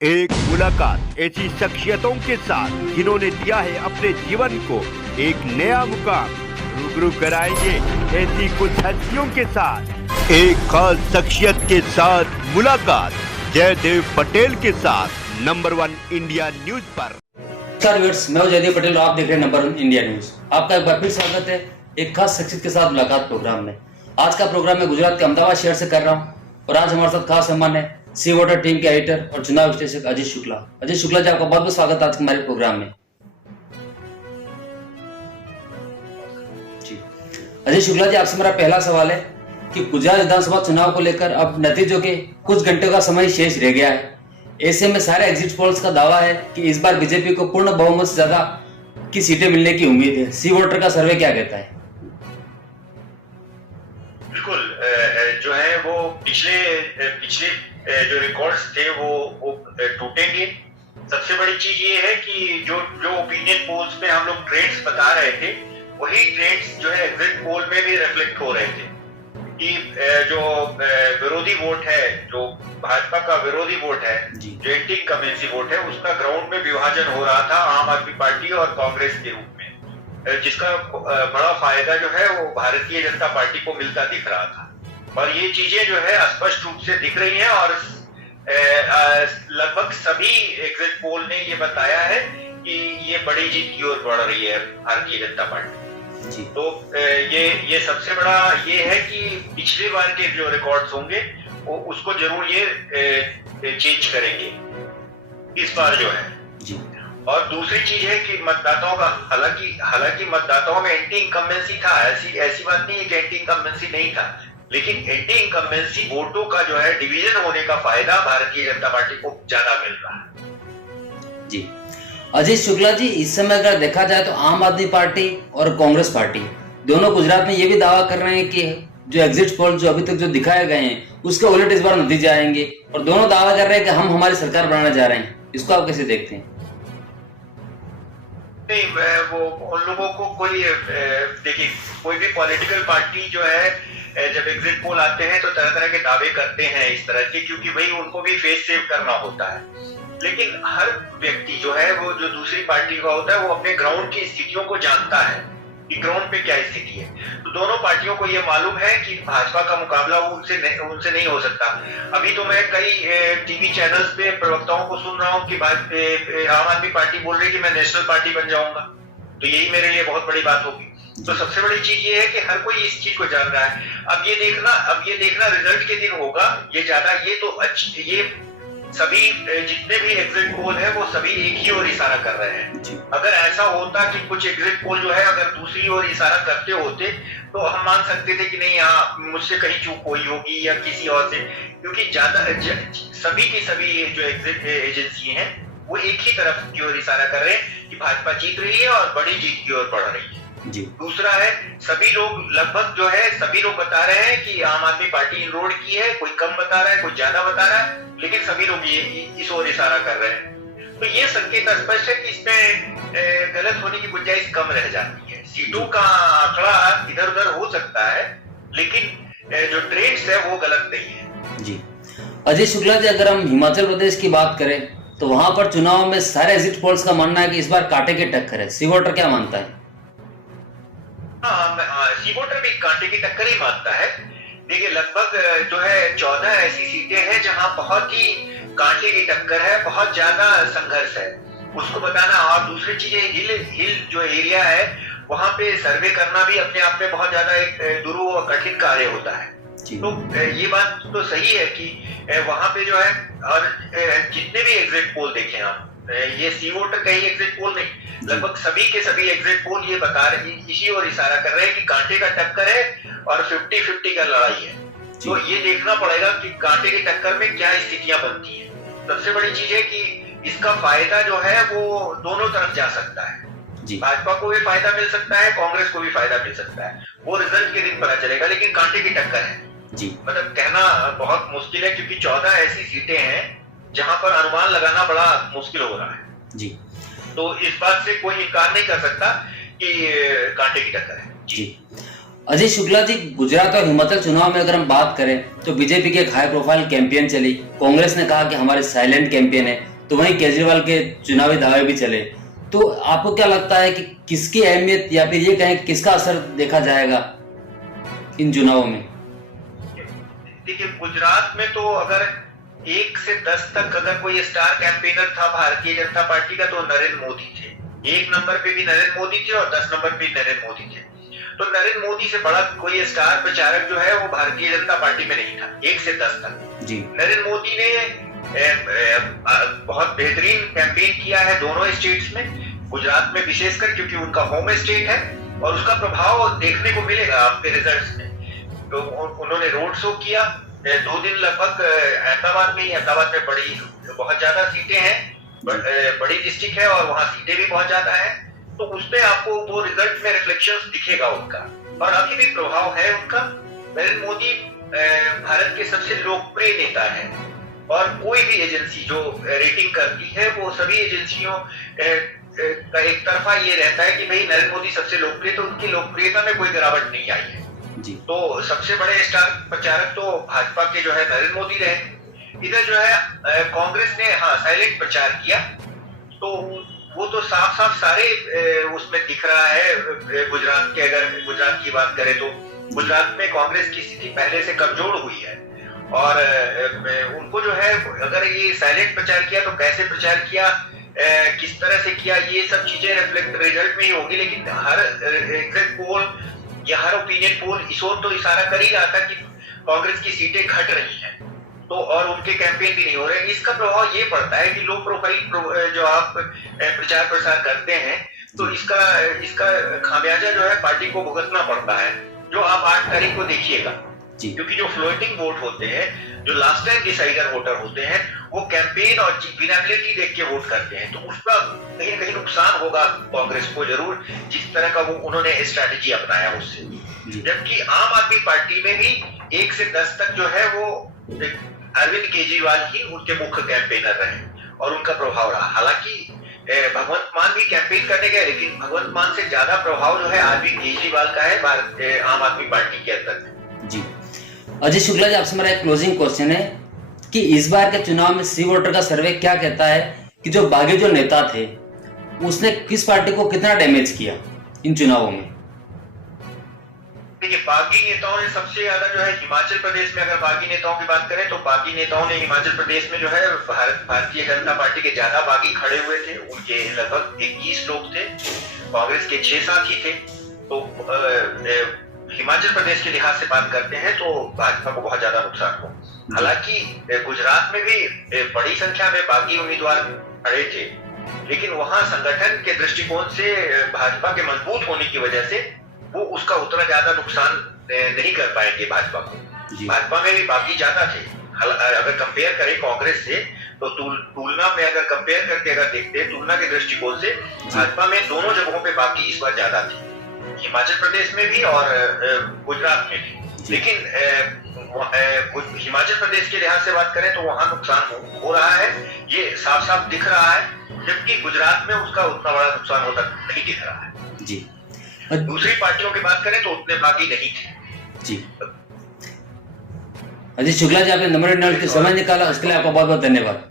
एक मुलाकात ऐसी शख्सियतों के साथ जिन्होंने दिया है अपने जीवन को एक नया मुकाम। रूबरू कराएंगे ऐसी कुछ हस्तियों के साथ एक खास शख्सियत के साथ मुलाकात जयदेव पटेल के साथ नंबर 1 इंडिया न्यूज पर। नमस्कार व्यूअर्स, मैं जयदेव पटेल और आप देख रहे हैं नंबर 1 इंडिया न्यूज। आपका एक बार फिर स्वागत है एक खास शख्सियत के साथ मुलाकात प्रोग्राम में। आज का प्रोग्राम मैं गुजरात के अहमदाबाद शहर से कर रहा हूँ और आज हमारे साथ खास मेहमान है सी वोटर टीम के एडिटर और चुनाव विश्लेषक अजय शुक्ला। अजय शुक्ला जी, आपका बहुत बहुत स्वागत है आज के हमारे प्रोग्राम में। जी अजय शुक्ला जी, आपसे मेरा पहला सवाल है कि गुजरात विधानसभा चुनाव को लेकर अब नतीजों के कुछ घंटों का समय शेष रह गया है। ऐसे में सारे एग्जिट पोल्स का दावा है कि इस बार बीजेपी को पूर्ण बहुमत से ज्यादा की सीटें मिलने की उम्मीद है। सी वोटर का सर्वे क्या कहता है? बिल्कुल, जो है वो पिछले जो रिकॉर्ड्स थे वो टूटेंगे। सबसे बड़ी चीज ये है कि जो ओपिनियन पोल्स में हम लोग ट्रेंड्स बता रहे थे, वही ट्रेंड्स जो है एग्जिट पोल में भी रिफ्लेक्ट हो रहे थे कि जो विरोधी वोट है, जो भाजपा का विरोधी वोट है, जो एंटी इनकम्बेंसी वोट है, उसका ग्राउंड में विभाजन हो रहा था आम आदमी पार्टी और कांग्रेस के रूप में, जिसका बड़ा फायदा जो है वो भारतीय जनता पार्टी को मिलता दिख रहा था। और ये चीजें जो है स्पष्ट रूप से दिख रही हैं और लगभग सभी एग्जिट पोल ने ये बताया है कि ये बड़ी जीत की ओर बढ़ रही है भारतीय जनता पार्टी। तो ये सबसे बड़ा ये है कि पिछली बार के जो रिकॉर्ड्स होंगे वो उसको जरूर ये चेंज करेंगे इस बार जो है जी। और दूसरी चीज है कि मतदाताओं का हालांकि मतदाताओं में एंटी इनकम्बेंसी था, ऐसी बात नहीं है कि एंटी इनकम्बेंसी नहीं था, लेकिन एंटी इनकम्बेंसी वोटों का जो है डिवीजन होने का फायदा भारतीय जनता पार्टी को ज्यादा मिल रहा है जी। अजय शुक्ला जी, इस समय अगर देखा जाए तो आम आदमी पार्टी और कांग्रेस पार्टी दोनों गुजरात में ये भी दावा कर रहे हैं कि जो एग्जिट पोल जो अभी तक जो दिखाए गए हैं उसके उलट इस बार नतीजे आएंगे, और दोनों दावा कर रहे हैं कि हम हमारी सरकार बनाने जा रहे हैं। इसको आप कैसे देखते हैं? नहीं, वो उन लोगों को देखिए, कोई भी पॉलिटिकल पार्टी जो है जब एग्जिट पोल आते हैं तो तरह तरह के दावे करते हैं इस तरह के, क्योंकि भाई उनको भी फेस सेव करना होता है। लेकिन हर व्यक्ति जो है वो जो दूसरी पार्टी का होता है वो अपने ग्राउंड की स्थितियों को जानता है कि ग्राउंड पे क्या स्थिति है। तो दोनों पार्टियों को ये मालूम है कि भाजपा का मुकाबला उनसे नहीं हो सकता। अभी तो मैं कई टीवी चैनल्स पे प्रवक्ताओं को सुन रहा हूँ कि आम आदमी पार्टी बोल रही है कि मैं नेशनल पार्टी बन जाऊंगा, तो यही मेरे लिए बहुत बड़ी बात होगी। तो सबसे बड़ी चीज ये है कि हर कोई इस चीज को जान रहा है। अब ये देखना रिजल्ट के दिन होगा। ये सभी जितने भी एग्जिट पोल है वो सभी एक ही ओर इशारा कर रहे हैं। अगर ऐसा होता कि कुछ एग्जिट पोल जो है अगर दूसरी ओर इशारा करते होते तो हम मान सकते थे कि नहीं, यहाँ मुझसे कहीं चूक हुई होगी या किसी और से, क्योंकि सभी की सभी जो एग्जिट एजेंसी हैं वो एक ही तरफ की ओर इशारा कर रहे हैं कि भाजपा जीत रही है और बड़ी जीत की ओर बढ़ रही है जी। दूसरा है, सभी लोग बता रहे हैं कि आम आदमी पार्टी इनरोड की है, कोई कम बता रहा है, कोई ज्यादा बता रहा है, लेकिन सभी लोग ये इस ओर इशारा कर रहे हैं। तो ये संकेत स्पष्ट है कि इसमें गलत होने की गुंजाइश कम रह जाती है। सीटों का आंकड़ा इधर उधर हो सकता है, लेकिन जो ट्रेंड्स है वो गलत नहीं है जी। अजय शुक्ला जी, अगर हम हिमाचल प्रदेश की बात करें तो वहां पर चुनाव में सारे एग्जिट पोल्स का मानना है कि इस बार कांटे की टक्कर है। सी वोटर क्या मानता है? सी वोटर भी कांटे की टक्कर ही मानता है। देखिए, लगभग जो है 14 ऐसी सीटें हैं जहां बहुत ही कांटे की टक्कर है, बहुत ज्यादा संघर्ष है, उसको बताना। और दूसरी चीज हिल जो एरिया है वहां पे सर्वे करना भी अपने आप में बहुत ज्यादा एक दुरूह और कठिन कार्य होता है। तो ये बात तो सही है कि वहां पे जो है, और जितने भी एग्जिट पोल देखें आप, ये सी वोटर का ही एग्जिट पोल नहीं, लगभग सभी के सभी एग्जिट पोल ये बता रहे, इसी और इशारा कर रहे हैं कि कांटे का टक्कर है और 50-50 का लड़ाई है। तो ये देखना पड़ेगा कि कांटे की टक्कर में क्या स्थितियां बनती है। सबसे बड़ी चीज है कि इसका फायदा जो है वो दोनों तरफ जा सकता है। भाजपा को भी फायदा मिल सकता है, कांग्रेस को भी फायदा मिल सकता है। वो रिजल्ट के दिन पता चलेगा, लेकिन कांटे की टक्कर है जी। मतलब कहना बहुत मुश्किल है, क्योंकि 14 ऐसी सीटें हैं जहां पर अनुमान लगाना बड़ा मुश्किल हो रहा है जी। तो इस बात से कोई इनकार नहीं कर सकता कि कांटे की टक्कर है जी। अजय शुक्ला जी, गुजरात और हिमाचल चुनाव में अगर हम बात करें तो बीजेपी की एक हाई प्रोफाइल कैंपेन चली, कांग्रेस ने कहा कि हमारे साइलेंट कैंपेन है, तो वहीं केजरीवाल के चुनावी दावे भी चले। तो आपको क्या लगता है कि किसकी अहमियत या फिर ये कहें किसका असर देखा जाएगा इन चुनावों में? देखिए, गुजरात में तो अगर 1 से 10 तक अगर कोई स्टार कैंपेनर था भारतीय जनता पार्टी का तो नरेंद्र मोदी थे। 1 नंबर पे भी नरेंद्र मोदी थे और 10 नंबर पे नरेंद्र मोदी थे। तो नरेंद्र मोदी से बड़ा कोई स्टार प्रचारक जो है वो भारतीय जनता पार्टी में नहीं था 1 से 10 तक जी। नरेंद्र मोदी ने बहुत बेहतरीन कैंपेन किया है दोनों स्टेट्स में, गुजरात में विशेषकर क्योंकि उनका होम स्टेट है और उसका प्रभाव देखने को मिलेगा आपके रिजल्ट्स में। तो उन्होंने रोड शो किया 2 दिन लगभग अहमदाबाद में बहुत ज्यादा सीटें हैं, बड़ी डिस्ट्रिक्ट है और वहां सीटें भी बहुत ज्यादा है, तो उसपे आपको वो रिजल्ट में रिफ्लेक्शंस दिखेगा उनका, और अभी भी प्रभाव है उनका। नरेंद्र मोदी भारत के सबसे लोकप्रिय नेता है और कोई भी एजेंसी जो रेटिंग करती है वो सभी एजेंसियों का एक तरफा ये रहता है कि भाई नरेंद्र मोदी सबसे लोकप्रिय, तो उनकी लोकप्रियता में कोई गिरावट नहीं आई है जी। तो सबसे बड़े स्टार प्रचारक तो भाजपा के जो है नरेंद्र मोदी रहे। इधर जो है कांग्रेस ने साइलेंट प्रचार किया, तो वो तो साफ साफ सारे उसमें दिख रहा है। गुजरात के अगर गुजरात की बात करें तो गुजरात में कांग्रेस की स्थिति पहले से कमजोर हुई है और उनको जो है अगर ये साइलेंट प्रचार किया तो कैसे प्रचार किया, किस तरह से किया, ये सब चीजें रिफ्लेक्ट रिजल्ट में ही होगी। लेकिन हर एग्जिट पोल या हर ओपिनियन पोल इस ओर तो इशारा कर ही रहा था कि कांग्रेस की सीटें घट रही हैं, तो और उनके कैंपेन भी नहीं हो रहे। इसका प्रभाव ये पड़ता है कि लो प्रोफाइल जो आप प्रचार प्रसार करते हैं तो इसका खामियाजा जो है पार्टी को भुगतना पड़ता है, जो आप 8 तारीख को देखिएगा। क्योंकि जो फ्लोटिंग वोट होते हैं, जो लास्ट टाइम डिसाइडर वोटर होते हैं, वो कैंपेन और विनेबिलिटी देख के वोट करते हैं, तो उसका कहीं ना कहीं नुकसान होगा कांग्रेस को जरूर, जिस तरह का वो उन्होंने स्ट्रैटेजी अपनाया उससे। जबकि आम आदमी पार्टी में भी 1 से 10 तक जो है वो अरविंद केजरीवाल ही उनके मुख्य कैंपेनर रहे और उनका प्रभाव रहा। हालांकि भगवंत मान भी कैंपेन करने गए, लेकिन भगवंत मान से ज्यादा प्रभाव जो है अरविंद केजरीवाल का है आम आदमी पार्टी के अंदर। जी अजय शुक्ला जी, आपसे मेरा एक क्लोजिंग क्वेश्चन है कि इस बार के चुनाव में सी वोटर का सर्वे क्या कहता है कि जो बागी जो नेता थे उसने किस पार्टी को कितना डैमेज किया इन चुनावों में? देखिए, बागी नेताओं ने सबसे ज्यादा जो है हिमाचल प्रदेश में, अगर बागी नेताओं की बात करें तो बागी नेताओं ने हिमाचल प्रदेश में जो है भारतीय जनता पार्टी के ज्यादा बागी खड़े हुए थे। उनके लगभग 21 लोग थे, कांग्रेस के 6 साथी थे। तो हिमाचल प्रदेश के लिहाज से बात करते हैं तो भाजपा को बहुत ज्यादा नुकसान हो। हालांकि गुजरात में भी बड़ी संख्या में बागी उम्मीदवार खड़े थे, लेकिन वहां संगठन के दृष्टिकोण से भाजपा के मजबूत होने की वजह से वो उसका उतना ज्यादा नुकसान नहीं कर पाएंगे भाजपा को। भाजपा में भी बागी ज्यादा थे, अगर कंपेयर करें कांग्रेस से तो तुलना में अगर कंपेयर करके अगर देखते हैं तुलना के दृष्टिकोण से भाजपा में दोनों जगहों पे बागी इस बार ज्यादा थे, हिमाचल प्रदेश में भी और गुजरात में भी। लेकिन हिमाचल प्रदेश के लिहाज से बात करें तो वहां नुकसान हो रहा है, ये साफ साफ दिख रहा है, जबकि गुजरात में उसका उतना बड़ा नुकसान होता नहीं दिख रहा है जी। दूसरी पार्टियों की बात करें तो उतने बागी नहीं थे जी। अजय शुक्ला जी, आपने नंबर के समय निकाला, उसके लिए आपका बहुत बहुत धन्यवाद।